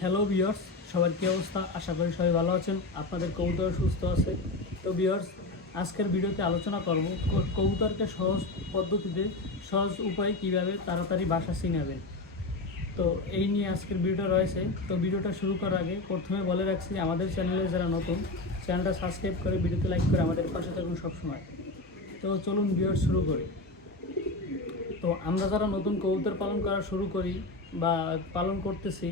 Hello বিয়ার্স সবার কী অবস্থা? আশা করি সবাই ভালো আছেন। আপনাদের কবুতর সুস্থ আছে। তো বিয়ার্স আজকের ভিডিওতে আলোচনা করব কবুতরকে সহজ পদ্ধতিতে, সহজ উপায় কীভাবে তাড়াতাড়ি বাসা চিনাবেন তো, এই নিয়ে আজকের ভিডিওটা রয়েছে। তো, ভিডিওটা শুরু করার আগে প্রথমে বলে রাখছি আমাদের চ্যানেলে যারা নতুন, চ্যানেলটা সাবস্ক্রাইব করে ভিডিওতে লাইক করে আমাদের পাশে থাকুন সবসময়। তো, চলুন ভিডিও শুরু করি। তো, আমরা যারা নতুন কবুতর পালন করা শুরু করি বা পালন করতেছি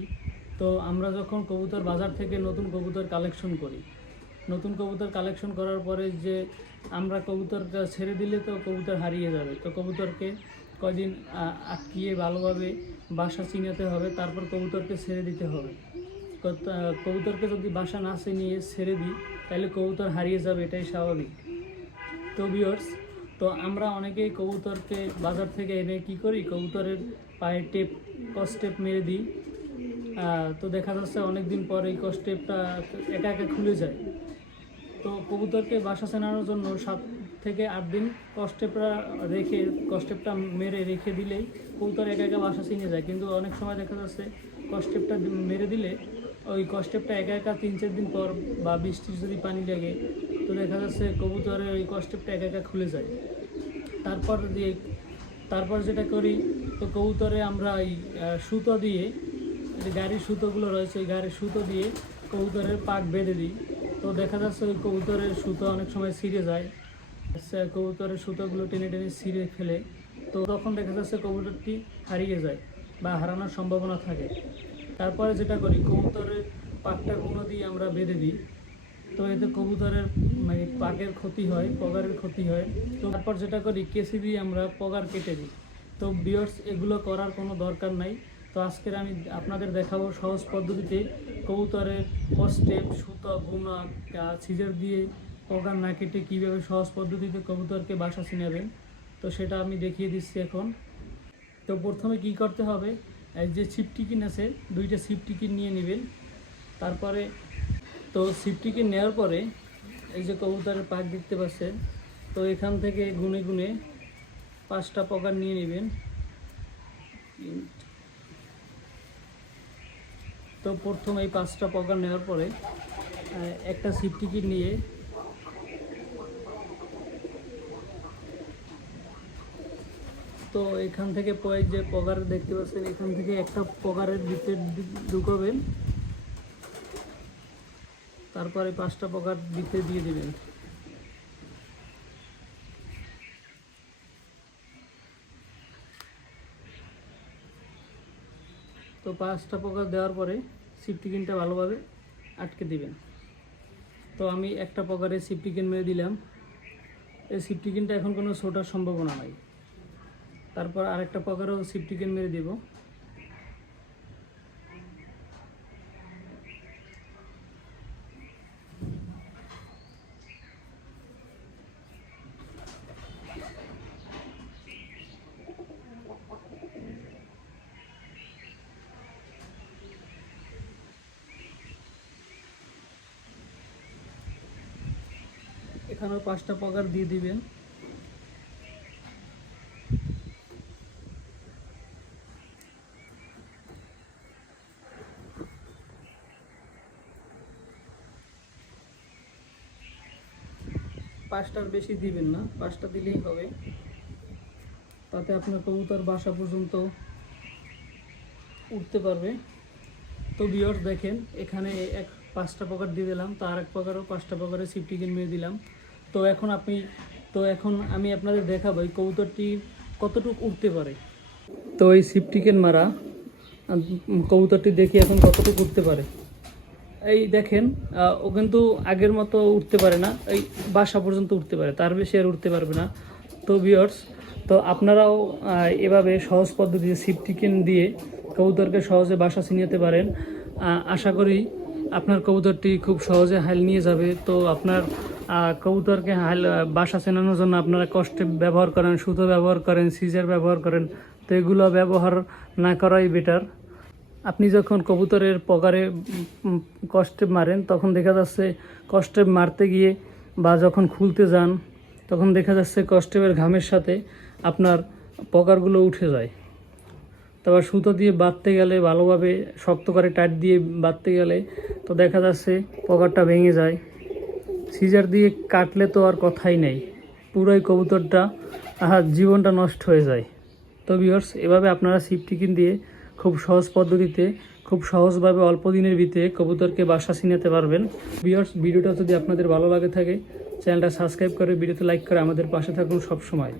তো আমরা যখন কবুতর বাজার থেকে নতুন কবুতর কালেকশন করি, নতুন কবুতর কালেকশন করার পরে যে আমরা কবুতরটা ছেড়ে দিলে তো কবুতর হারিয়ে যাবে। তো কবুতরকে কয়দিন, আ- আটকিয়ে ভালোভাবে বাসা চিনাতে হবে, তারপর কবুতরকে ছেড়ে দিতে হবে। কবুতরকে যদি বাসা না চিনিয়ে ছেড়ে দিই, তাহলে কবুতর হারিয়ে যাবে, এটাই স্বাভাবিক। তো ভিউয়ার্স তো আমরা অনেকেই কবুতরকে বাজার থেকে এনে কি করি? কবুতরের পায়ে টেপ কস্টেপ মেরে দিই। তো দেখা যাচ্ছে অনেক দিন পর এই কস্টেপটা একা একা খুলে যায়। তো কবুতরকে বাসা চেনানোর জন্য সাত থেকে আট দিন কস্টেপটা রেখে কস্টেপটা মেরে রেখে দিলেই কবুতর একা একা বাসা চিনে যায়। কিন্তু অনেক সময় দেখা যাচ্ছে কস্টেপটা মেরে দিলে ওই কস্টেপটা একা একা তিন, চার দিন পর বা বৃষ্টির যদি পানি লাগে, তো দেখা যাচ্ছে কবুতরের ওই কস্টেপটা একা একা খুলে যায়। তারপর দিয়ে তারপর যেটা করি, তো কবুতরে আমরা এই সুতো দিয়ে যে গাড়ির সুতোগুলো রয়েছে, ওই গাড়ির সুতো দিয়ে কবুতরের পাক বেঁধে দিই। তো দেখা যাচ্ছে ওই কবুতরের সুতো অনেক সময় ছিঁড়ে যায়। কবুতরের সুতোগুলো টেনে টেনে ছিঁড়ে ফেলে। তো তখন দেখা যাচ্ছে কবুতরটি হারিয়ে যায় বা হারানোর সম্ভাবনা থাকে। তারপরে যেটা করি, কবুতরের পাকটা গুঁড়ো দিয়ে আমরা বেঁধে দিই। তো এতে কবুতরের মানে পাকের ক্ষতি হয়, পগারের ক্ষতি হয়। তো তারপর যেটা করি কেসি দিয়ে আমরা পগার কেটে দিই। তো বিয়ার্স এগুলো করার কোনো দরকার নাই। তো আজকের আমি আপনাদের দেখাবো সহজ পদ্ধতিতে কবুতরের কস্টেপ সুতো গুণা সিজার দিয়ে পগার না কেটে কীভাবে সহজ পদ্ধতিতে কবুতরকে বাসা চিনাবেন, তো সেটা আমি দেখিয়ে দিচ্ছি এখন। তো প্রথমে কি করতে হবে যে ছিপ টিকিন আছে, দুইটা ছিপ টিকিন নিয়ে নেবেন। তারপরে তো ছিপ টিকিন নেওয়ার পরে এই যে কবুতরের পাক দেখতে পাচ্ছেন, তো এখান থেকে গুনে গুনে পাঁচটা পকার নিয়ে নেবেন। তো প্রথম এই পাঁচটা পকার নেওয়ার পরে একটা সিট টিকিট নিয়ে তো এখান থেকে পয় যে পগার দেখতে পাচ্ছেন, এখান থেকে একটা পকারের ভিতরে ঢুকাবেন, তারপরে পাঁচটা পকার ভিতরে দিয়ে দিবেন। তো পাঁচটা পগার দেওয়ার পরে সিপটিকিনটা ভালোভাবে আটকে দিবেন। তো আমি একটা পগারে সিপটিকিন মেরে দিলাম। এই সিপটিকিনটা এখন কোনো ছোটার সম্ভাবনা নাই। তারপর আরেকটা পকারেও সিপটিকিন মেরে দেব। এখানেও পাঁচটা পকার দিয়ে দিবেন। পাঁচটার বেশি দিবেন না, পাঁচটা দিলেই হবে। তাতে আপনার কবুতর বাসা পর্যন্ত উঠতে পারবে। তো বিয়র দেখেন, এখানে এক পাঁচটা পকার দিয়ে দিলাম তার এক পকারও পাঁচটা পকারে সিফটিকেন মেরে দিলাম। তো এখন আপনি, তো এখন আমি আপনাদের দেখাবো এই কবুতরটি কতটুকু উঠতে পারে। তো এই সিফটিকেন মারা কবুতরটি দেখি এখন কতটুকু উঠতে পারে। এই দেখেন ও কিন্তু আগের মতো উঠতে পারে না, এই বাসা পর্যন্ত উঠতে পারে, তার বেশি আর উঠতে পারবে না। তো বিয়ার্স তো আপনারাও এভাবে সহজ পদ্ধতিতে সিপটিকেন দিয়ে কবুতরকে সহজে বাসা চিনিয়ে পারেন। আশা করি আপনার কবুতরটি খুব সহজে হাল নিয়ে যাবে। তো আপনার কবুতরকে হাল বাসা চেনানোর জন্য আপনারা কষ্টে ব্যবহার করেন, সুতো ব্যবহার করেন, সিজার ব্যবহার করেন। তো এগুলো ব্যবহার না করাই বেটার আপনি যখন কবুতরের পকারে কষ্টে মারেন, তখন দেখা যাচ্ছে কষ্টে মারতে গিয়ে বা যখন খুলতে যান, তখন দেখা যাচ্ছে কষ্টেপের ঘামের সাথে আপনার পগারগুলো উঠে যায়। তারপর সুতো দিয়ে বাঁধতে গেলে ভালোভাবে শক্ত করে টাইট দিয়ে বাঁধতে গেলে তো দেখা যাচ্ছে পকারটা ভেঙে যায়। সিজার দিয়ে কাটলে তো আর কথাই নেই। পুরোই কবুতরটা, আহা, জীবনটা নষ্ট হয়ে যায়। তো ভিউয়ার্স এভাবে আপনারা সিপ টিকিন দিয়ে খুব সহজ পদ্ধতিতে, খুব সহজভাবে অল্প দিনের ভিতরে কবুতরকে বাসা চিনাতে পারবেন। ভিউয়ার্স ভিডিওটা যদি আপনাদের ভালো লাগে থাকে চ্যানেলটা সাবস্ক্রাইব করে ভিডিওতে লাইক করে আমাদের পাশে থাকুন সব সময়